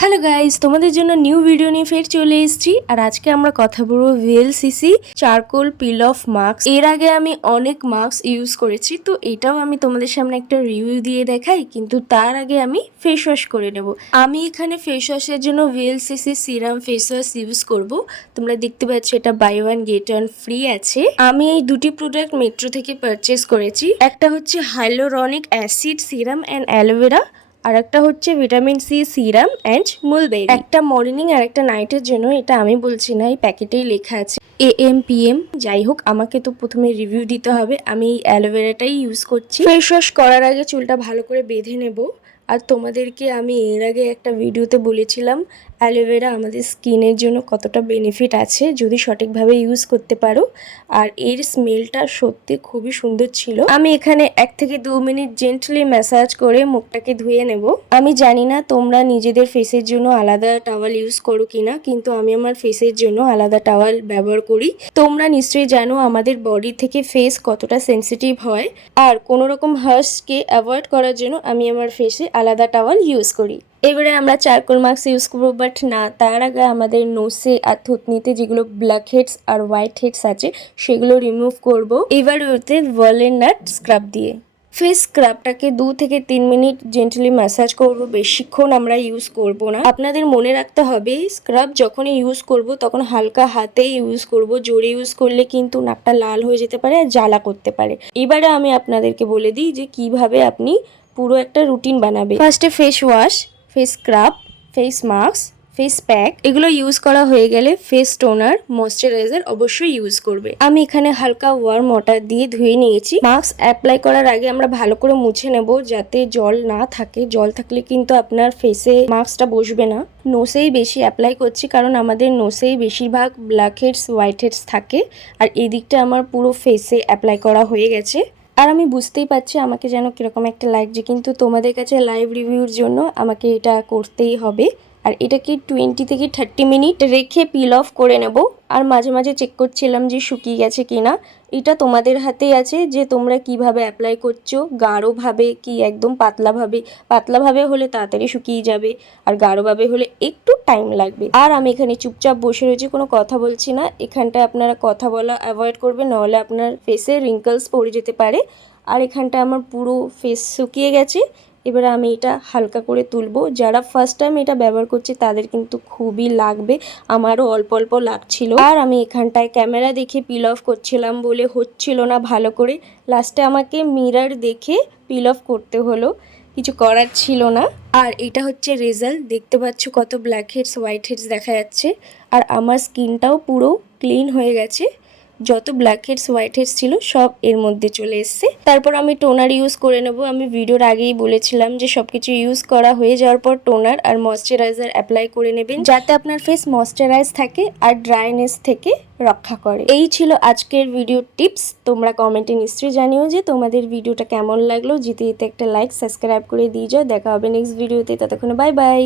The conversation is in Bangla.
হ্যালো গাইস, তোমাদের জন্য নিউ ভিডিও নিয়ে ফের চলে এসেছি। আর আজকে আমরা কথা বলবো VLCC charcoal pin of mask. এর আগে আমি অনেক মাস্ক ইউজ করেছি, তো এটাও আমি তোমাদের সামনে একটা রিভিউ দিয়ে দেখাই, কিন্তু তার আগে আমি ফেস ওয়াশ করে নেব। আমি এখানে ফেস ওয়াশের জন্য VLCC serum face wash use করব। তোমরা দেখতে পাচ্ছ এটা buy one get one free আছে। আমি এই দুটি প্রোডাক্ট মেট্রো থেকে পারচেস করেছি। একটা হচ্ছে hyaluronic acid serum and aloe vera, আর একটা হচ্ছে vitamin C serum and mulberry. একটা মর্নিং আর একটা নাইটের জন্য, এটা আমি বলছি না, এই প্যাকেটেই লেখা আছে AM PM। যাই হোক, আমাকে তো প্রথমে রিভিউ দিতে হবে। আমি এই অ্যালোভেরাটাই ইউজ করছি। ফেস ওয়াশ করার আগে চুলটা ভালো করে বেঁধে নেব। আর তোমাদেরকে আমি এর আগে একটা ভিডিওতে বলেছিলাম অ্যালোভেরা আমাদের স্কিনের জন্য কতটা বেনিফিট আছে যদি সঠিকভাবে ইউজ করতে পারো। আর এর স্মেলটা সত্যি খুবই সুন্দর ছিল। আমি এখানে 1 থেকে 2 মিনিট জেন্টলি ম্যাসাজ করে মুখটাকে ধুয়ে নেব। আমি জানি না তোমরা নিজেদের ফেসের জন্য আলাদা টাওয়াল ইউজ করো কিনা, কিন্তু আমি আমার ফেসের জন্য আলাদা টাওয়াল ব্যবহার করি। তোমরা নিশ্চয়ই জানো আমাদের বডি থেকে ফেস কতটা সেন্সিটিভ হয়, আর কোনো রকম হার্সকে অ্যাভয়েড করার জন্য আমি আমার ফেসে আলাদা টাওয়াল ইউজ করি। এবারে আমরা চারকোল মাস্ক ইউজ করবো, বাট না, তার আগে আমাদের নোসে আর থুতনিতে যেগুলো black heads are white heads আছে সেগুলো রিমুভ করব। এবার ওতে ওয়ালনাট স্ক্রাব দিয়ে ফেস স্ক্রাবটাকে 2 থেকে 3 মিনিট জেন্টলি ম্যাসাজ করব। বেশিক্ষণ আমরা ইউজ করব না। আপনাদের মনে রাখতে হবে স্ক্রাব যখনই ইউজ করব তখন হালকা হাতেই ইউজ করব। জোরে ইউজ করলে কিন্তু নাকটা লাল হয়ে যেতে পারে আর জ্বালা করতে পারে। এবারে আমি আপনাদেরকে বলে দিই যে কিভাবে আপনি পুরো একটা রুটিন বানাবে। ফার্স্টে face wash, face scrub, face mask, face pack এগুলো ইউজ করা হয়ে গেলে ফেস টোনার, ময়শ্চারাইজার অবশ্যই ইউজ করবে। আমি এখানে হালকা ওয়ার্ম ওয়াটার দিয়ে ধুয়ে নিয়েছি। মাস্ক অ্যাপ্লাই করার আগে আমরা ভালো করে মুছে নেব যাতে জল না থাকে। জল থাকলে কিন্তু আপনার ফেসে মাস্কটা বসবে না। নোসেই বেশি অ্যাপ্লাই করছি কারণ আমাদের নোসেই বেশিরভাগ ব্ল্যাক হেডস হোয়াইট হেডস থাকে। আর এই দিকটা আমার পুরো ফেসে অ্যাপ্লাই করা হয়ে গেছে। আর আমি বুঝতেই পারছি আমাকে যেন কীরকম একটা লাগছে, কিন্তু তোমাদের কাছে লাইভ রিভিউর জন্য আমাকে এটা করতেই হবে। আর এটাকে 20 থেকে 30 মিনিট রেখে পিল অফ করে নেব। আর মাঝে মাঝে চেক করছিলাম যে শুকিয়ে গেছে কিনা। এটা তোমাদের হাতেই আছে যে তোমরা কিভাবে অ্যাপ্লাই করছো, গাঢ়ভাবে কি একদম পাতলাভাবে। পাতলাভাবে হলে তাড়াতাড়ি শুকিয়ে যাবে, আর গাঢ়ভাবে হলে একটু টাইম লাগবে। আর আমি এখানে চুপচাপ বসে রয়েছি, কোনো কথা বলছি না। এখানটায় আপনারা কথা বলা অ্যাভয়েড করবেন, নাহলে আপনার ফেসে রিঙ্কলস পড়ে যেতে পারে। আর এখানটায় আমার পুরো ফেস শুকিয়ে গেছে। এবারে আমি এটা হালকা করে তুলবো। যারা ফার্স্ট টাইম এটা ব্যবহার করছে তাদের কিন্তু খুবই লাগবে, আমারও অল্প অল্প লাগছিল। আর আমি এখানটায় ক্যামেরা দেখে পিল অফ করছিলাম বলে হচ্ছিল না ভালো করে। লাস্টে আমাকে মিরর দেখে পিল অফ করতে হলো, কিছু করার ছিল না। আর এটা হচ্ছে রেজাল্ট, দেখতে পাচ্ছ কত ব্ল্যাক হেডস হোয়াইট হেডস দেখা যাচ্ছে। আর আমার স্কিনটাও পুরো ক্লিন হয়ে গেছে, যত ব্ল্যাক হেডস হোয়াইট হেডস ছিল সব এর মধ্যে চলে এসছে। তারপর আমি টোনার ইউজ করে নেব। আমি ভিডিওর আগেই বলেছিলাম যে সবকিছু ইউজ করা হয়ে যাওয়ার পর টোনার আর ময়শ্চারাইজার অ্যাপ্লাই করে নেবেন, যাতে আপনার ফেস ময়শ্চারাইজ থাকে আর ড্রাইনেস থেকে রক্ষা করে। এই ছিল আজকের ভিডিও টিপস। তোমরা কমেন্টে নিশ্চয়ই জানিও যে তোমাদের ভিডিওটা কেমন লাগলো। যেতে যেতে একটা লাইক সাবস্ক্রাইব করে দিয়ে যাও। দেখা হবে নেক্সট ভিডিওতে, ততক্ষণে বাই বাই।